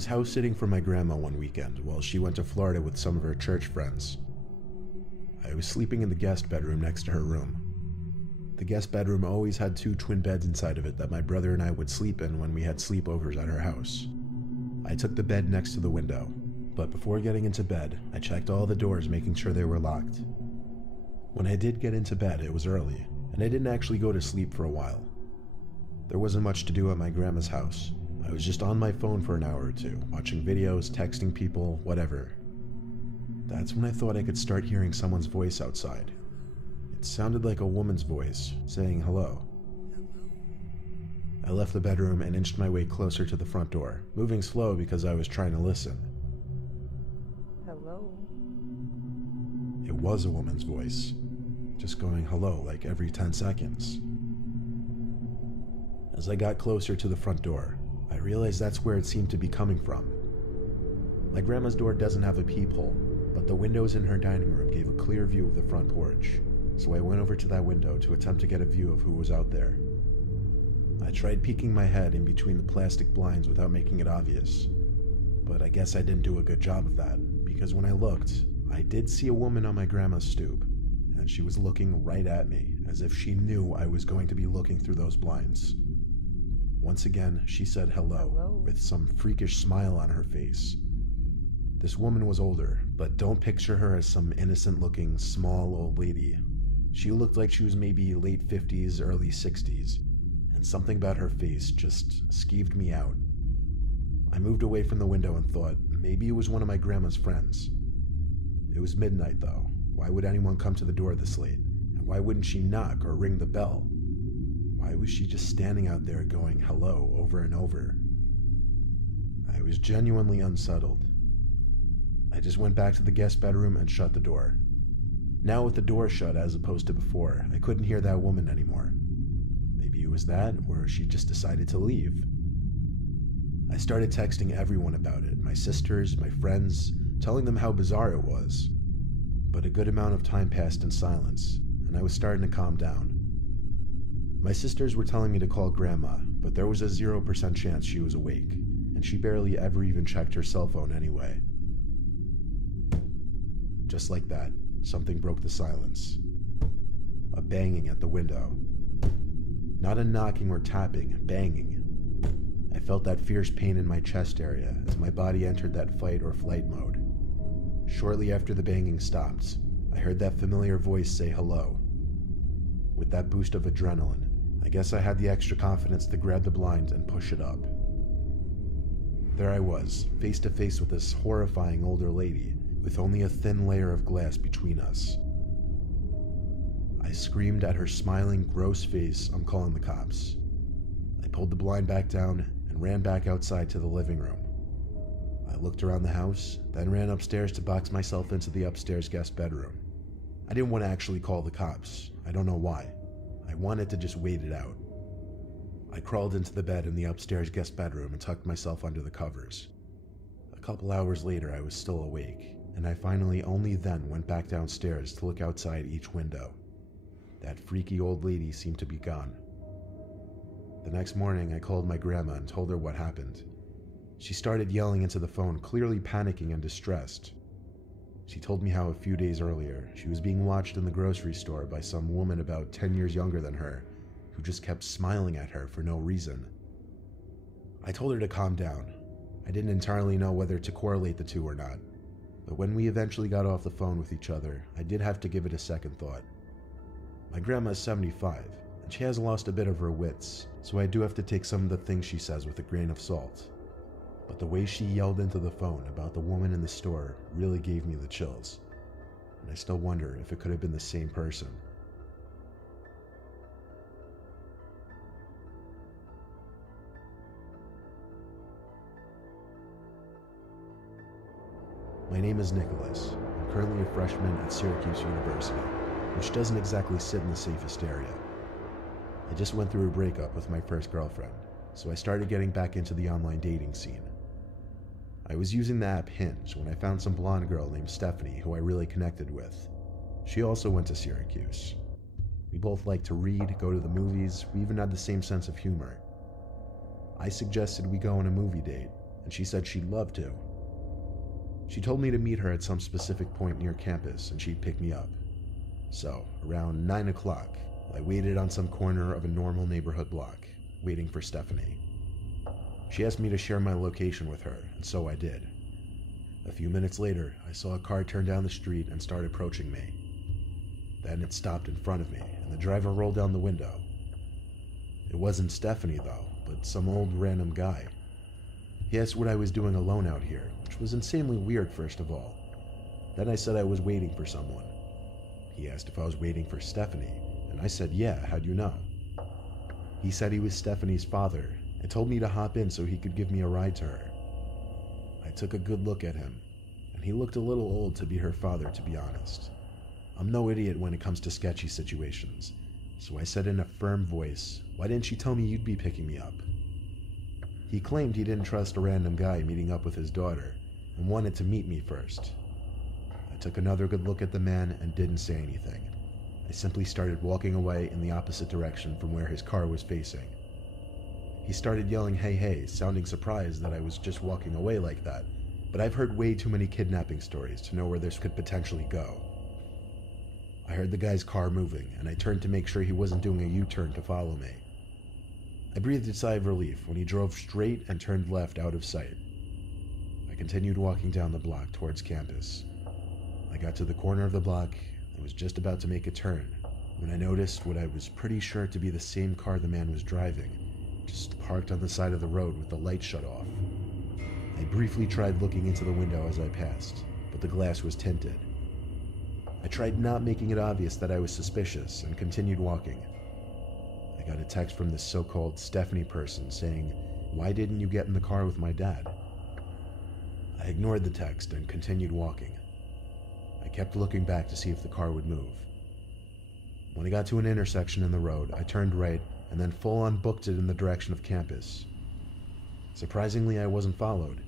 was house sitting for my grandma one weekend while she went to Florida with some of her church friends. I was sleeping in the guest bedroom next to her room. The guest bedroom always had 2 twin beds inside of it that my brother and I would sleep in when we had sleepovers at her house. I took the bed next to the window, but before getting into bed, I checked all the doors making sure they were locked. When I did get into bed, it was early, and I didn't actually go to sleep for a while. There wasn't much to do at my grandma's house. I was just on my phone for an hour or two, watching videos, texting people, whatever. That's when I thought I could start hearing someone's voice outside. It sounded like a woman's voice, saying hello. I left the bedroom and inched my way closer to the front door, moving slow because I was trying to listen. Hello? It was a woman's voice, just going hello like every 10 seconds. As I got closer to the front door, I realized that's where it seemed to be coming from. My grandma's door doesn't have a peephole, but the windows in her dining room gave a clear view of the front porch, so I went over to that window to attempt to get a view of who was out there. I tried peeking my head in between the plastic blinds without making it obvious, but I guess I didn't do a good job of that, because when I looked, I did see a woman on my grandma's stoop, and she was looking right at me, as if she knew I was going to be looking through those blinds. Once again, she said hello, with some freakish smile on her face. This woman was older, but don't picture her as some innocent-looking, small old lady. She looked like she was maybe late 50s, early 60s, and something about her face just skeeved me out. I moved away from the window and thought maybe it was one of my grandma's friends. It was midnight, though. Why would anyone come to the door this late? And why wouldn't she knock or ring the bell? Why was she just standing out there going hello over and over? I was genuinely unsettled. I just went back to the guest bedroom and shut the door. Now with the door shut as opposed to before, I couldn't hear that woman anymore. Maybe it was that, or she just decided to leave. I started texting everyone about it, my sisters, my friends, telling them how bizarre it was. But a good amount of time passed in silence, and I was starting to calm down. My sisters were telling me to call Grandma, but there was a 0% chance she was awake, and she barely ever even checked her cell phone anyway. Just like that, something broke the silence. A banging at the window. Not a knocking or tapping, banging. I felt that fierce pain in my chest area as my body entered that fight or flight mode. Shortly after the banging stopped, I heard that familiar voice say hello. With that boost of adrenaline, I guess I had the extra confidence to grab the blind and push it up. There I was, face to face with this horrifying older lady, with only a thin layer of glass between us. I screamed at her smiling, gross face, "I'm calling the cops." I pulled the blind back down and ran back outside to the living room. I looked around the house, then ran upstairs to box myself into the upstairs guest bedroom. I didn't want to actually call the cops. I don't know why. I wanted to just wait it out. I crawled into the bed in the upstairs guest bedroom and tucked myself under the covers. A couple hours later, I was still awake, and I finally only then went back downstairs to look outside each window. That freaky old lady seemed to be gone. The next morning, I called my grandma and told her what happened. She started yelling into the phone, clearly panicking and distressed. She told me how a few days earlier, she was being watched in the grocery store by some woman about 10 years younger than her, who just kept smiling at her for no reason. I told her to calm down. I didn't entirely know whether to correlate the two or not, but when we eventually got off the phone with each other, I did have to give it a second thought. My grandma is 75, and she has lost a bit of her wits, so I do have to take some of the things she says with a grain of salt. But the way she yelled into the phone about the woman in the store really gave me the chills, and I still wonder if it could have been the same person. My name is Nicholas. I'm currently a freshman at Syracuse University, which doesn't exactly sit in the safest area. I just went through a breakup with my first girlfriend, so I started getting back into the online dating scene. I was using the app Hinge when I found some blonde girl named Stephanie who I really connected with. She also went to Syracuse. We both liked to read, go to the movies, we even had the same sense of humor. I suggested we go on a movie date, and she said she'd love to. She told me to meet her at some specific point near campus and she'd pick me up. So, around 9 o'clock, I waited on some corner of a normal neighborhood block, waiting for Stephanie. She asked me to share my location with her, and so I did. A few minutes later, I saw a car turn down the street and start approaching me. Then it stopped in front of me, and the driver rolled down the window. It wasn't Stephanie, though, but some old random guy. He asked what I was doing alone out here, which was insanely weird, first of all. Then I said I was waiting for someone. He asked if I was waiting for Stephanie, and I said, yeah, how'd you know? He said he was Stephanie's father, and told me to hop in so he could give me a ride to her. I took a good look at him, and he looked a little old to be her father, to be honest. I'm no idiot when it comes to sketchy situations, so I said in a firm voice, why didn't you tell me you'd be picking me up? He claimed he didn't trust a random guy meeting up with his daughter, and wanted to meet me first. I took another good look at the man and didn't say anything. I simply started walking away in the opposite direction from where his car was facing. He started yelling, hey, hey, sounding surprised that I was just walking away like that, but I've heard way too many kidnapping stories to know where this could potentially go. I heard the guy's car moving, and I turned to make sure he wasn't doing a U-turn to follow me. I breathed a sigh of relief when he drove straight and turned left out of sight. I continued walking down the block towards campus. I got to the corner of the block and was just about to make a turn when I noticed what I was pretty sure to be the same car the man was driving, just parked on the side of the road with the light shut off. I briefly tried looking into the window as I passed, but the glass was tinted. I tried not making it obvious that I was suspicious and continued walking. I got a text from this so-called Stephanie person saying, why didn't you get in the car with my dad? I ignored the text and continued walking. I kept looking back to see if the car would move. When I got to an intersection in the road, I turned right and then full-on booked it in the direction of campus. Surprisingly, I wasn't followed.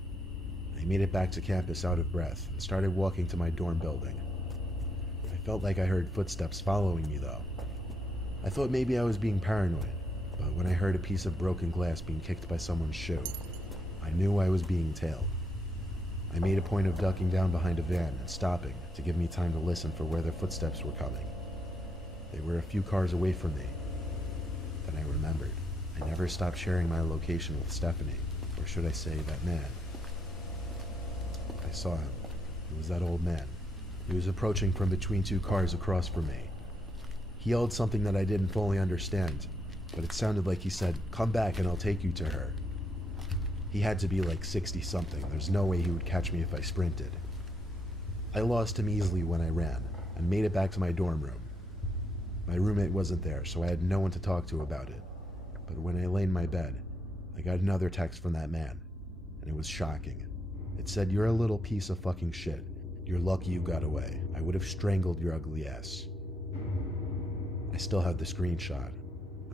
I made it back to campus out of breath and started walking to my dorm building. I felt like I heard footsteps following me, though. I thought maybe I was being paranoid, but when I heard a piece of broken glass being kicked by someone's shoe, I knew I was being tailed. I made a point of ducking down behind a van and stopping to give me time to listen for where their footsteps were coming. They were a few cars away from me. Then I remembered. I never stopped sharing my location with Stephanie, or should I say that man. I saw him. It was that old man. He was approaching from between two cars across from me. He yelled something that I didn't fully understand, but it sounded like he said, come back and I'll take you to her. He had to be like 60-something. There's no way he would catch me if I sprinted. I lost him easily when I ran, and made it back to my dorm room. My roommate wasn't there, so I had no one to talk to about it. But when I lay in my bed, I got another text from that man, and it was shocking. It said, you're a little piece of fucking shit. You're lucky you got away. I would have strangled your ugly ass. I still have the screenshot.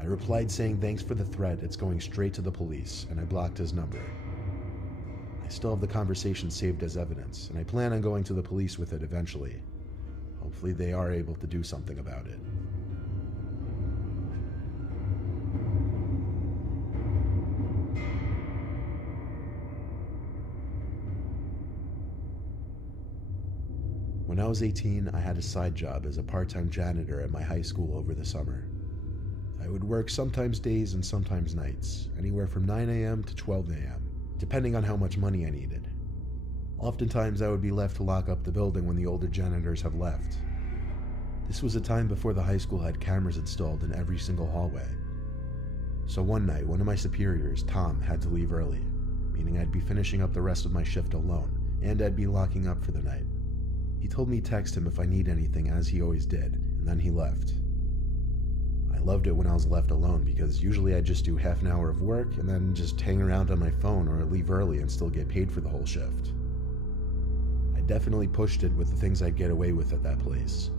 I replied saying thanks for the threat, it's going straight to the police, and I blocked his number. I still have the conversation saved as evidence, and I plan on going to the police with it eventually. Hopefully they are able to do something about it. When I was 18, I had a side job as a part-time janitor at my high school over the summer. I would work sometimes days and sometimes nights, anywhere from 9 a.m. to 12 a.m., depending on how much money I needed. Oftentimes, I would be left to lock up the building when the older janitors have left. This was a time before the high school had cameras installed in every single hallway. So one night, one of my superiors, Tom, had to leave early, meaning I'd be finishing up the rest of my shift alone, and I'd be locking up for the night. He told me to text him if I need anything, as he always did, and then he left. I loved it when I was left alone because usually I'd just do half an hour of work and then just hang around on my phone or leave early and still get paid for the whole shift. I definitely pushed it with the things I'd get away with at that place.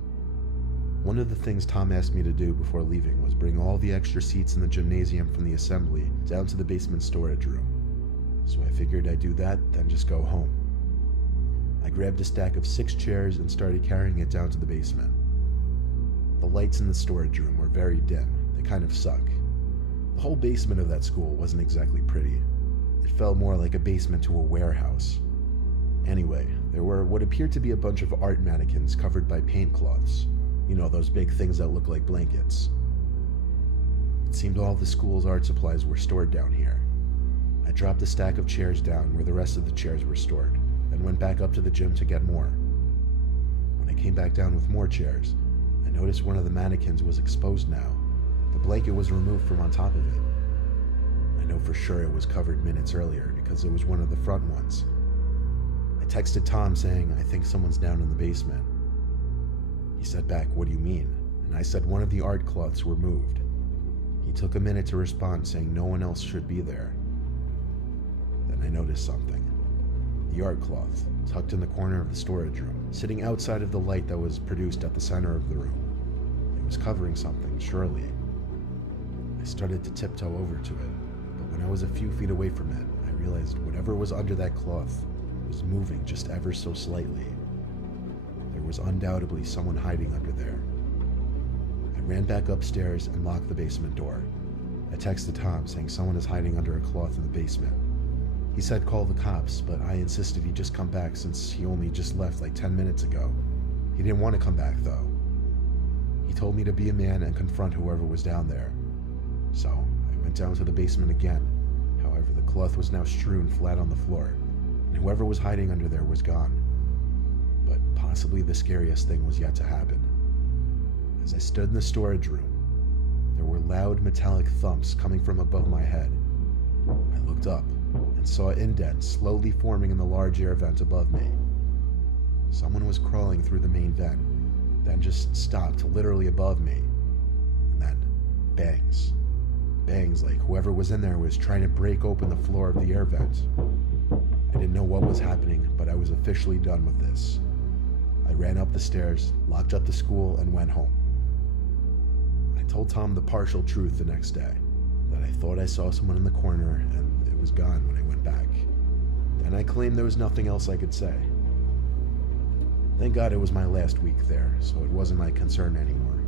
One of the things Tom asked me to do before leaving was bring all the extra seats in the gymnasium from the assembly down to the basement storage room. So I figured I'd do that, then just go home. I grabbed a stack of 6 chairs and started carrying it down to the basement. The lights in the storage room were very dim. They kind of suck. The whole basement of that school wasn't exactly pretty. It felt more like a basement to a warehouse. Anyway, there were what appeared to be a bunch of art mannequins covered by paint cloths. You know, those big things that look like blankets. It seemed all the school's art supplies were stored down here. I dropped a stack of chairs down where the rest of the chairs were stored, then went back up to the gym to get more. When I came back down with more chairs, I noticed one of the mannequins was exposed now. The blanket was removed from on top of it. I know for sure it was covered minutes earlier because it was one of the front ones. I texted Tom saying, "I think someone's down in the basement." He said back, "What do you mean?" And I said one of the art cloths were moved. He took a minute to respond saying no one else should be there. Then I noticed something. The art cloth, tucked in the corner of the storage room, sitting outside of the light that was produced at the center of the room. It was covering something, surely. I started to tiptoe over to it, but when I was a few feet away from it, I realized whatever was under that cloth was moving just ever so slightly. There was undoubtedly someone hiding under there. I ran back upstairs and locked the basement door. I texted Tom saying someone is hiding under a cloth in the basement. He said call the cops, but I insisted he just come back since he only just left like 10 minutes ago. He didn't want to come back though. He told me to be a man and confront whoever was down there. So I went down to the basement again. However, the cloth was now strewn flat on the floor, and whoever was hiding under there was gone. But possibly the scariest thing was yet to happen. As I stood in the storage room, there were loud metallic thumps coming from above my head. I looked up and saw indents slowly forming in the large air vent above me. Someone was crawling through the main vent, then just stopped literally above me. And then, bangs. Bangs like whoever was in there was trying to break open the floor of the air vent. I didn't know what was happening, but I was officially done with this. I ran up the stairs, locked up the school, and went home. I told Tom the partial truth the next day, that I thought I saw someone in the corner and it was gone when I went back. Then I claimed there was nothing else I could say. Thank God it was my last week there, so it wasn't my concern anymore.